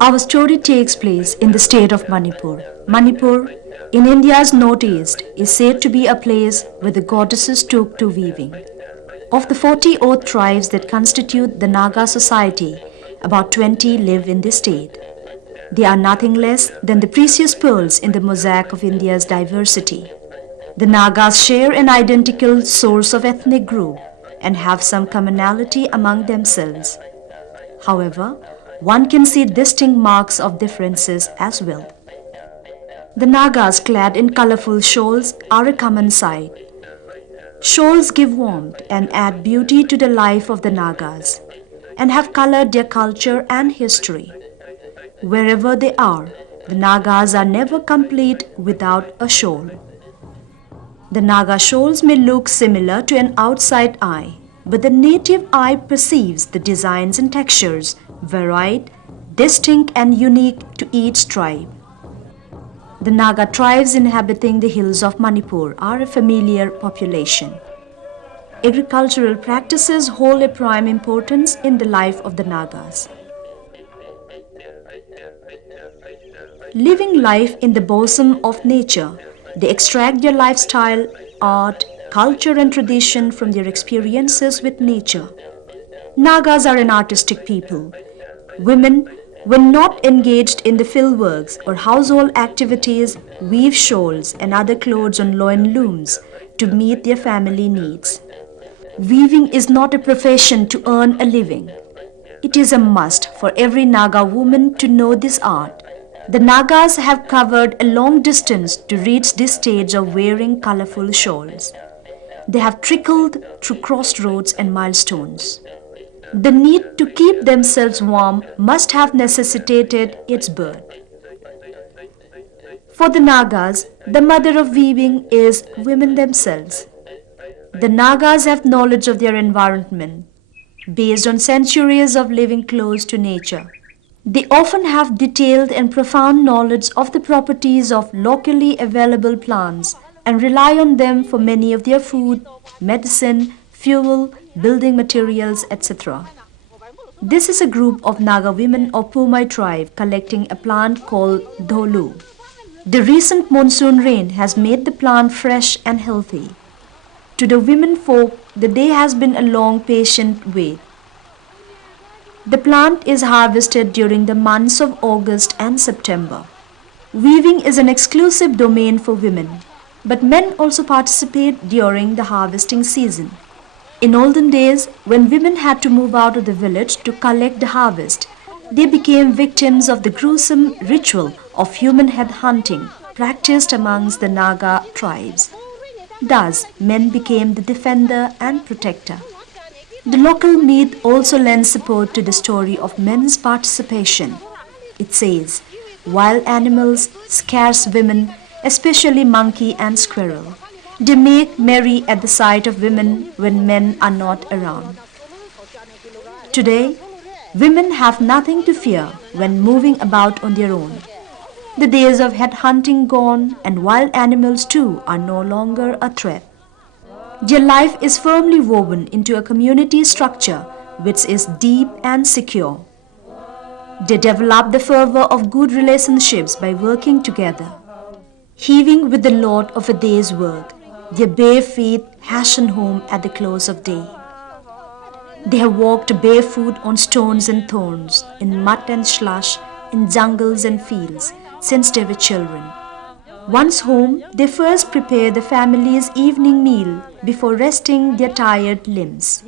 Our story takes place in the state of Manipur. Manipur, in India's northeast, is said to be a place where the goddesses took to weaving. Of the 40 odd tribes that constitute the Naga society, about 20 live in this state. They are nothing less than the precious pearls in the mosaic of India's diversity. The Nagas share an identical source of ethnic group and have some commonality among themselves. However, one can see distinct marks of differences as well. The Nagas clad in colorful shawls are a common sight. Shawls give warmth and add beauty to the life of the Nagas and have colored their culture and history. Wherever they are, the Nagas are never complete without a shawl. The Naga shawls may look similar to an outside eye, but the native eye perceives the designs and textures, varied, distinct and unique to each tribe. The Naga tribes inhabiting the hills of Manipur are a familiar population. Agricultural practices hold a prime importance in the life of the Nagas. Living life in the bosom of nature, they extract their lifestyle, art, culture and tradition from their experiences with nature. Nagas are an artistic people. Women, when not engaged in the field works or household activities, weave shawls and other clothes on loin looms to meet their family needs. Weaving is not a profession to earn a living. It is a must for every Naga woman to know this art. The Nagas have covered a long distance to reach this stage of wearing colorful shawls. They have trickled through crossroads and milestones. The need to keep themselves warm must have necessitated its birth. For the Nagas, the mother of weaving is women themselves. The Nagas have knowledge of their environment, based on centuries of living close to nature. They often have detailed and profound knowledge of the properties of locally available plants and rely on them for many of their food, medicine, fuel, building materials, etc. This is a group of Naga women of Pumai tribe collecting a plant called dholu. The recent monsoon rain has made the plant fresh and healthy. To the women folk, the day has been a long, patient wait. The plant is harvested during the months of August and September. Weaving is an exclusive domain for women, but men also participate during the harvesting season. In olden days, when women had to move out of the village to collect the harvest, they became victims of the gruesome ritual of human head hunting practiced amongst the Naga tribes. Thus, men became the defender and protector. The local myth also lends support to the story of men's participation. It says, wild animals, scarce women, especially monkey and squirrel. They make merry at the sight of women when men are not around. Today, women have nothing to fear when moving about on their own. The days of head hunting gone and wild animals too are no longer a threat. Their life is firmly woven into a community structure which is deep and secure. They develop the fervor of good relationships by working together. Heaving with the load of a day's work, their bare feet hasten home at the close of day. They have walked barefoot on stones and thorns, in mud and slush, in jungles and fields, since they were children. Once home, they first prepare the family's evening meal before resting their tired limbs.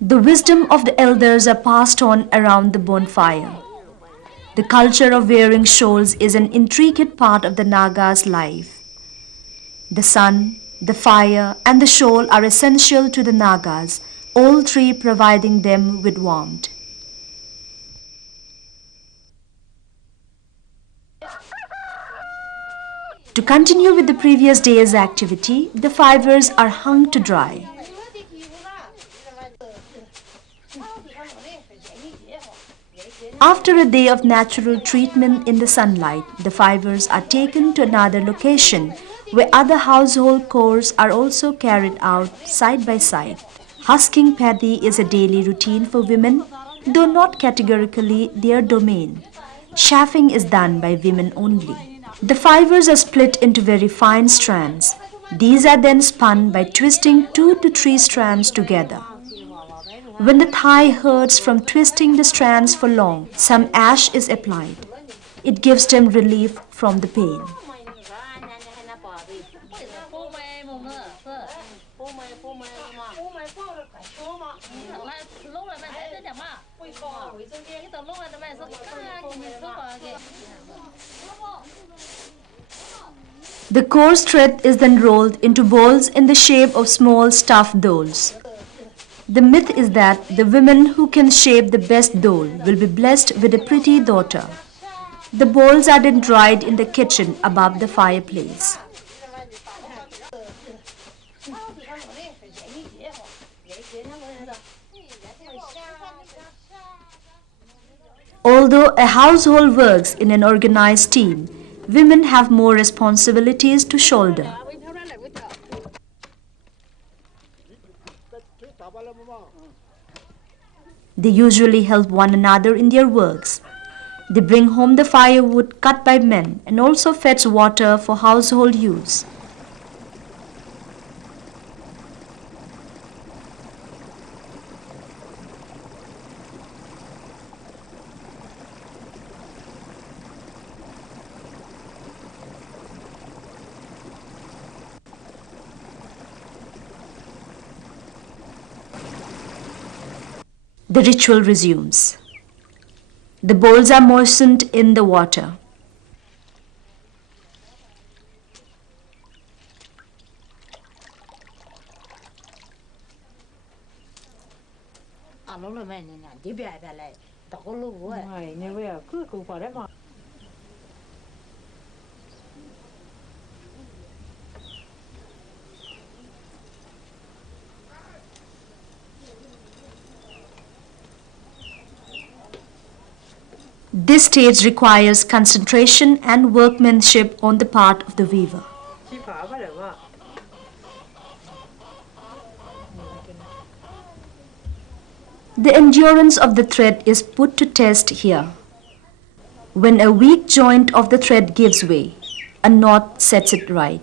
The wisdom of the elders are passed on around the bonfire. The culture of wearing shawls is an intricate part of the Naga's life. The sun, the fire, and the shawl are essential to the Nagas, all three providing them with warmth. To continue with the previous day's activity, the fibers are hung to dry. After a day of natural treatment in the sunlight, the fibers are taken to another location where other household chores are also carried out side by side. Husking paddy is a daily routine for women, though not categorically their domain. Chaffing is done by women only. The fibers are split into very fine strands. These are then spun by twisting 2 to 3 strands together. When the thigh hurts from twisting the strands for long, some ash is applied. It gives them relief from the pain. The coarse thread is then rolled into balls in the shape of small stuffed dolls. The myth is that the women who can shape the best doll will be blessed with a pretty daughter. The balls are then dried in the kitchen above the fireplace. Although a household works in an organized team, women have more responsibilities to shoulder. They usually help one another in their works. They bring home the firewood cut by men and also fetch water for household use. The ritual resumes. The bowls are moistened in the water. This stage requires concentration and workmanship on the part of the weaver. The endurance of the thread is put to test here. When a weak joint of the thread gives way, a knot sets it right.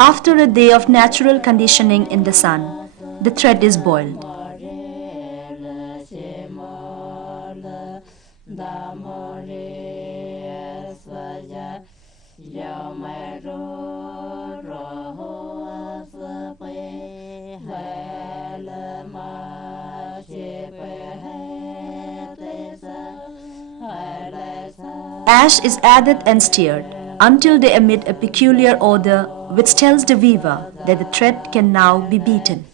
After a day of natural conditioning in the sun, the thread is boiled. Ash is added and stirred until they emit a peculiar odor which tells the weaver that the thread can now be beaten.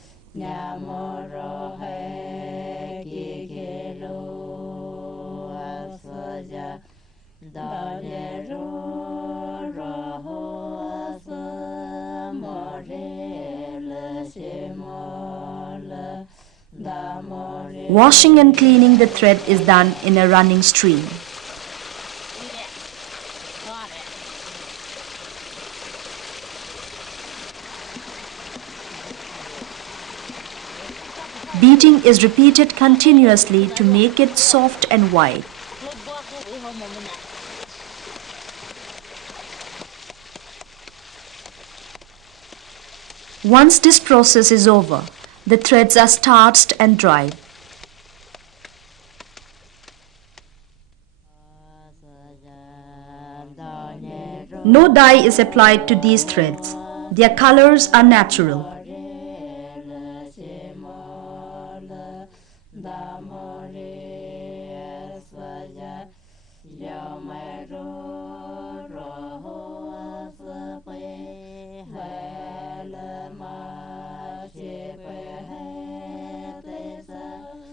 Washing and cleaning the thread is done in a running stream. Beating is repeated continuously to make it soft and white. Once this process is over, the threads are starched and dried. No dye is applied to these threads. Their colors are natural.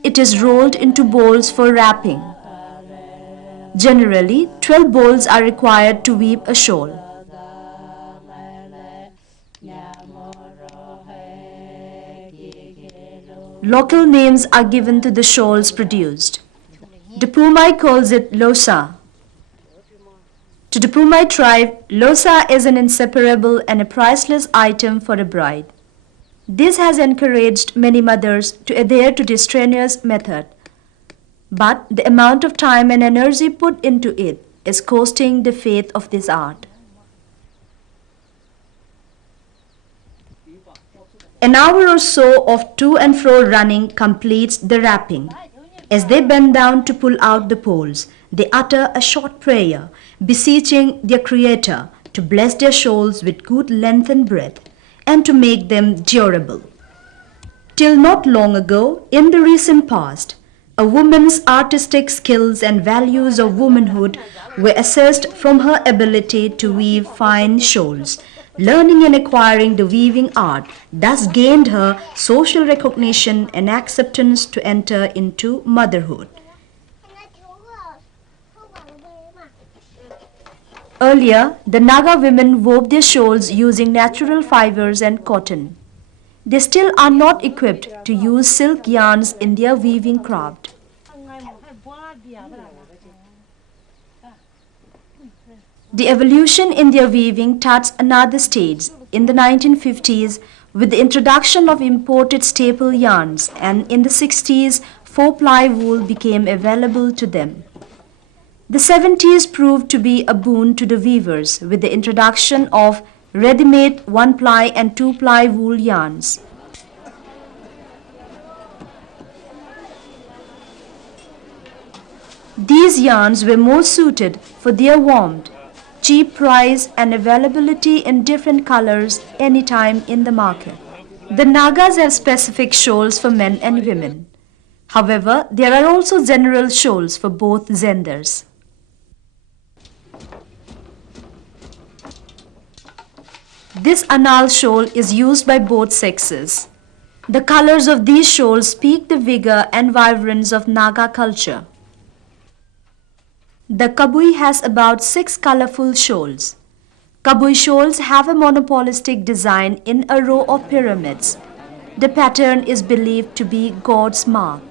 it is rolled into bowls for wrapping. Generally, 12 bowls are required to weave a shawl. Local names are given to the shawls produced. The Pumai calls it Losa. To the Pumai tribe, Losa is an inseparable and a priceless item for a bride. This has encouraged many mothers to adhere to this strenuous method. But the amount of time and energy put into it is costing the faith of this art. An hour or so of to and fro running completes the wrapping. As they bend down to pull out the poles, they utter a short prayer, beseeching their Creator to bless their shawls with good length and breadth, and to make them durable. Till not long ago, in the recent past, a woman's artistic skills and values of womanhood were assessed from her ability to weave fine shawls. Learning and acquiring the weaving art thus gained her social recognition and acceptance to enter into motherhood. Earlier, the Naga women wove their shawls using natural fibers and cotton. They still are not equipped to use silk yarns in their weaving craft. The evolution in their weaving touched another stage in the 1950s with the introduction of imported staple yarns, and in the 60s, 4-ply wool became available to them. The 70s proved to be a boon to the weavers with the introduction of ready-made 1-ply and 2-ply wool yarns. These yarns were more suited for their warmth, cheap price and availability in different colors anytime in the market. The Nagas have specific shawls for men and women. However, there are also general shawls for both genders. This anal shawl is used by both sexes. The colors of these shawls speak the vigor and vibrance of Naga culture. The Kabui has about 6 colorful shawls. Kabui shawls have a monopolistic design in a row of pyramids. The pattern is believed to be God's mark.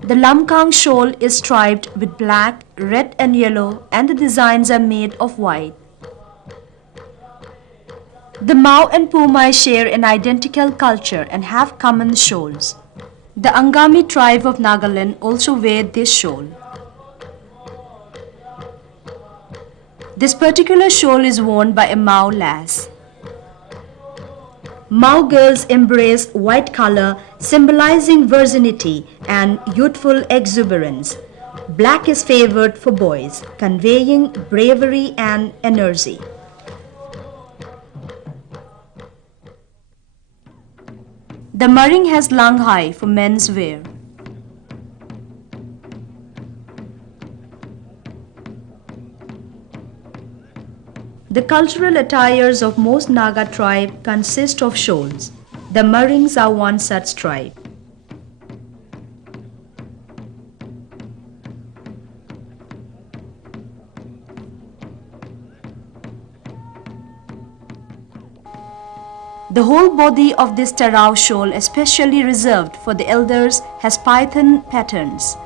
The Lamkang shawl is striped with black, red and yellow, and the designs are made of white. The Mau and Pumai share an identical culture and have common shawls. The Angami tribe of Nagaland also wear this shawl. This particular shawl is worn by a Mau lass. Mau girls embrace white color, symbolizing virginity and youthful exuberance. Black is favored for boys, conveying bravery and energy. The Maring has langhai for men's wear. The cultural attires of most Naga tribe consist of shawls. The Marings are one such tribe. The whole body of this Tarao shawl, especially reserved for the elders, has python patterns.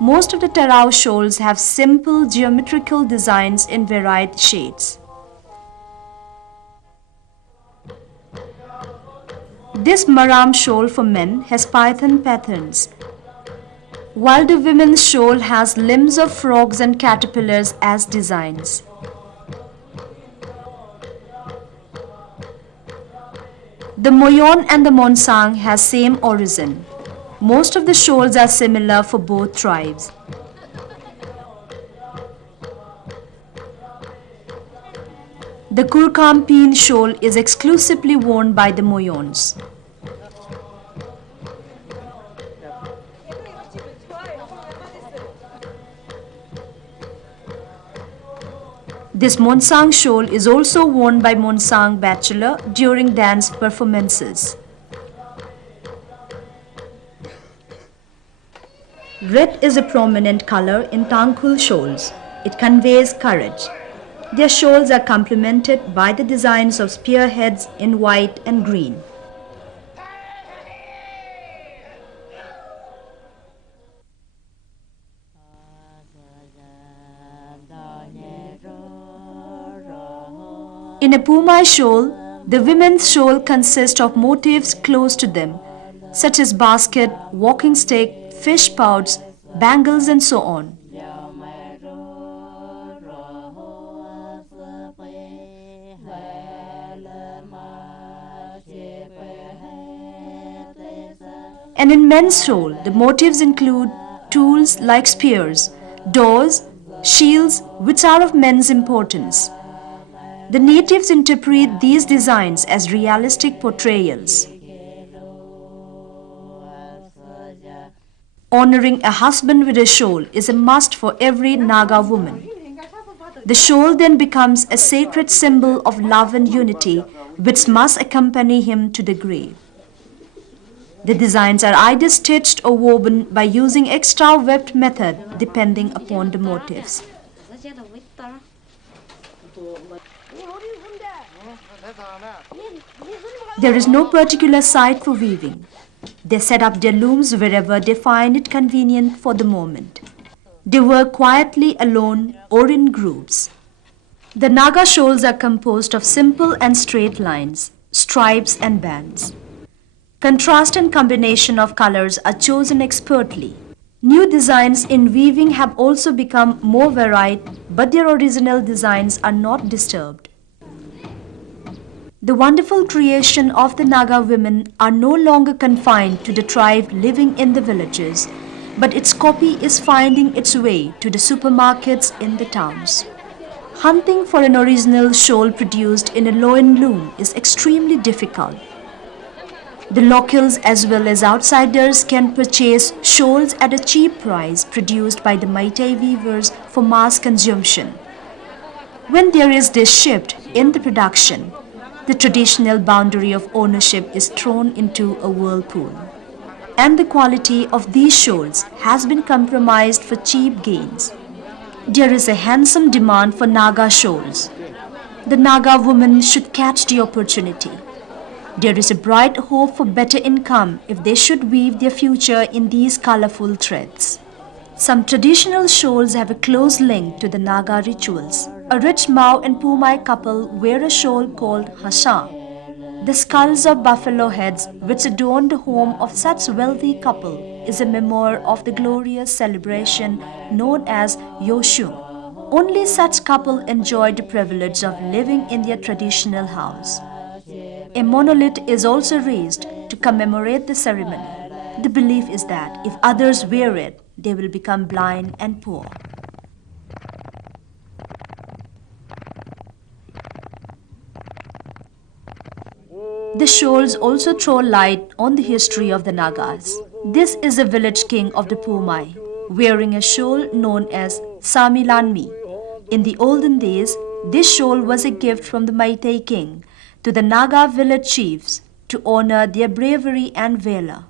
Most of the Tarao shawls have simple geometrical designs in varied shades. This Maram shawl for men has python patterns, while the women's shawl has limbs of frogs and caterpillars as designs. The Moyon and the Monsang has same origin. Most of the shawls are similar for both tribes. The Kurkampin shawl is exclusively worn by the Moyons. This Monsang shawl is also worn by Monsang bachelor during dance performances. Red is a prominent color in Tangkhul shawls. It conveys courage. Their shawls are complemented by the designs of spearheads in white and green. In a Pumai shawl, the women's shawl consists of motifs close to them, such as basket, walking stick, fish pouch, bangles, and so on. And in men's shawl, the motifs include tools like spears, doors, shields, which are of men's importance. The natives interpret these designs as realistic portrayals. Honoring a husband with a shawl is a must for every Naga woman. The shawl then becomes a sacred symbol of love and unity, which must accompany him to the grave. The designs are either stitched or woven by using extra webbed method depending upon the motifs. There is no particular site for weaving. They set up their looms wherever they find it convenient for the moment. They work quietly alone or in groups. The Naga shawls are composed of simple and straight lines, stripes and bands. Contrast and combination of colors are chosen expertly. New designs in weaving have also become more varied, but their original designs are not disturbed. The wonderful creation of the Naga women are no longer confined to the tribe living in the villages, but its copy is finding its way to the supermarkets in the towns. Hunting for an original shawl produced in a loin loom is extremely difficult. The locals as well as outsiders can purchase shawls at a cheap price produced by the Meitei weavers for mass consumption. When there is this shift in the production, the traditional boundary of ownership is thrown into a whirlpool, and the quality of these shawls has been compromised for cheap gains. There is a handsome demand for Naga shawls. The Naga women should catch the opportunity. There is a bright hope for better income if they should weave their future in these colorful threads. Some traditional shawls have a close link to the Naga rituals. A rich Mao and Pumai couple wear a shawl called Hasha. The skulls of buffalo heads which adorn the home of such wealthy couple is a memoir of the glorious celebration known as Yoshung. Only such couple enjoy the privilege of living in their traditional house. A monolith is also raised to commemorate the ceremony. The belief is that if others wear it, they will become blind and poor. The shawls also throw light on the history of the Nagas. This is a village king of the Pumai, wearing a shawl known as Samilanmi. In the olden days, this shawl was a gift from the Meitei king to the Naga village chiefs to honor their bravery and valor.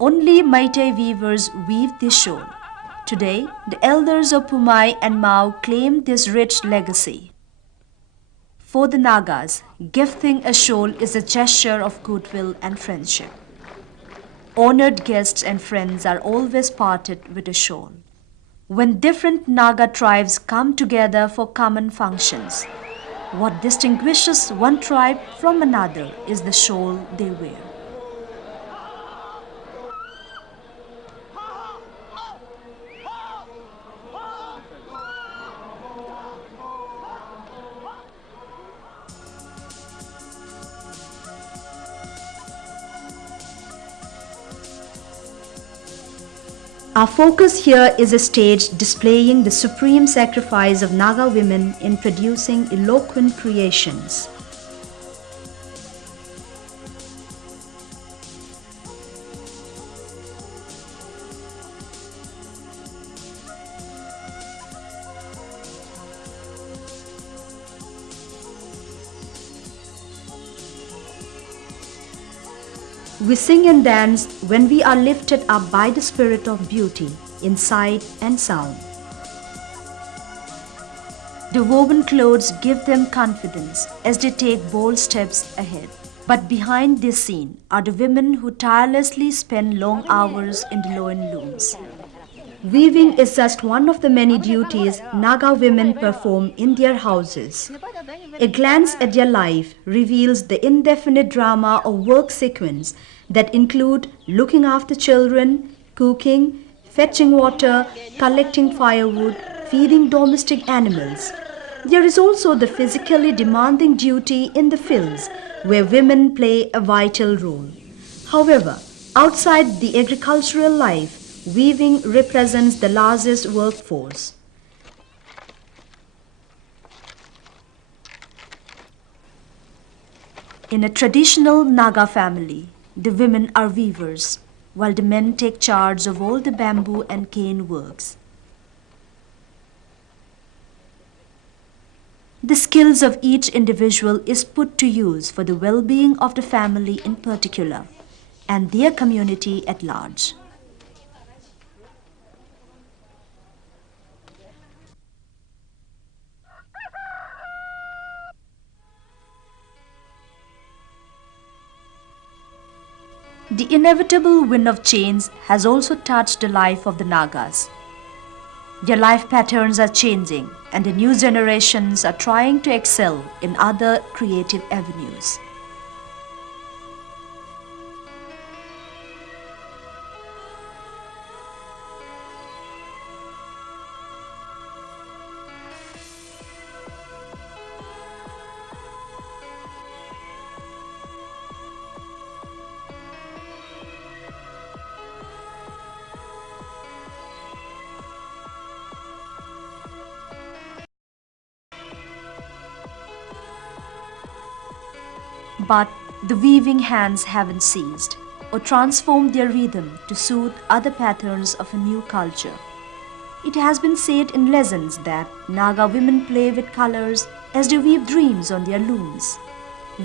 Only Meitei weavers weave this shawl. Today, the elders of Pumai and Mao claim this rich legacy. For the Nagas, gifting a shawl is a gesture of goodwill and friendship. Honored guests and friends are always parted with a shawl. When different Naga tribes come together for common functions, what distinguishes one tribe from another is the shawl they wear. Our focus here is a stage displaying the supreme sacrifice of Naga women in producing eloquent creations. We sing and dance when we are lifted up by the spirit of beauty in sight and sound. The woven clothes give them confidence as they take bold steps ahead. But behind this scene are the women who tirelessly spend long hours in the loin looms. Weaving is just one of the many duties Naga women perform in their houses. A glance at their life reveals the indefinite drama of work sequence that include looking after children, cooking, fetching water, collecting firewood, feeding domestic animals. There is also the physically demanding duty in the fields where women play a vital role. However, outside the agricultural life, weaving represents the largest workforce. In a traditional Naga family, the women are weavers, while the men take charge of all the bamboo and cane works. The skills of each individual is put to use for the well-being of the family in particular, and their community at large. The inevitable wind of change has also touched the life of the Nagas. Their life patterns are changing, and the new generations are trying to excel in other creative avenues. But the weaving hands haven't ceased or transformed their rhythm to suit other patterns of a new culture. It has been said in legends that Naga women play with colors as they weave dreams on their looms.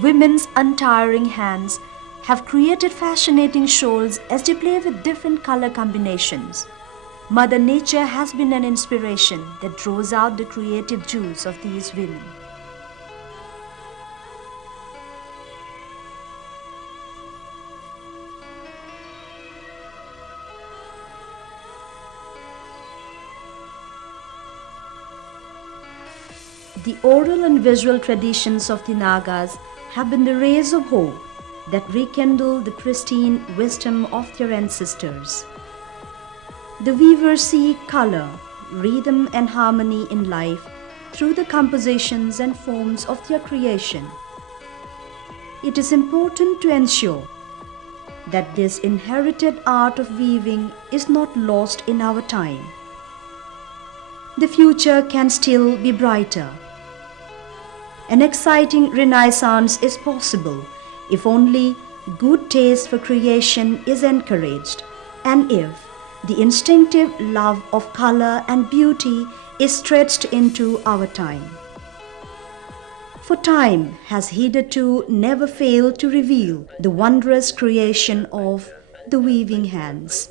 Women's untiring hands have created fascinating shawls as they play with different color combinations. Mother Nature has been an inspiration that draws out the creative juice of these women. The oral and visual traditions of the Nagas have been the rays of hope that rekindle the pristine wisdom of their ancestors. The weavers see color, rhythm and harmony in life through the compositions and forms of their creation. It is important to ensure that this inherited art of weaving is not lost in our time. The future can still be brighter. An exciting renaissance is possible if only good taste for creation is encouraged and if the instinctive love of color and beauty is stretched into our time. For time has hitherto never failed to reveal the wondrous creation of the weaving hands.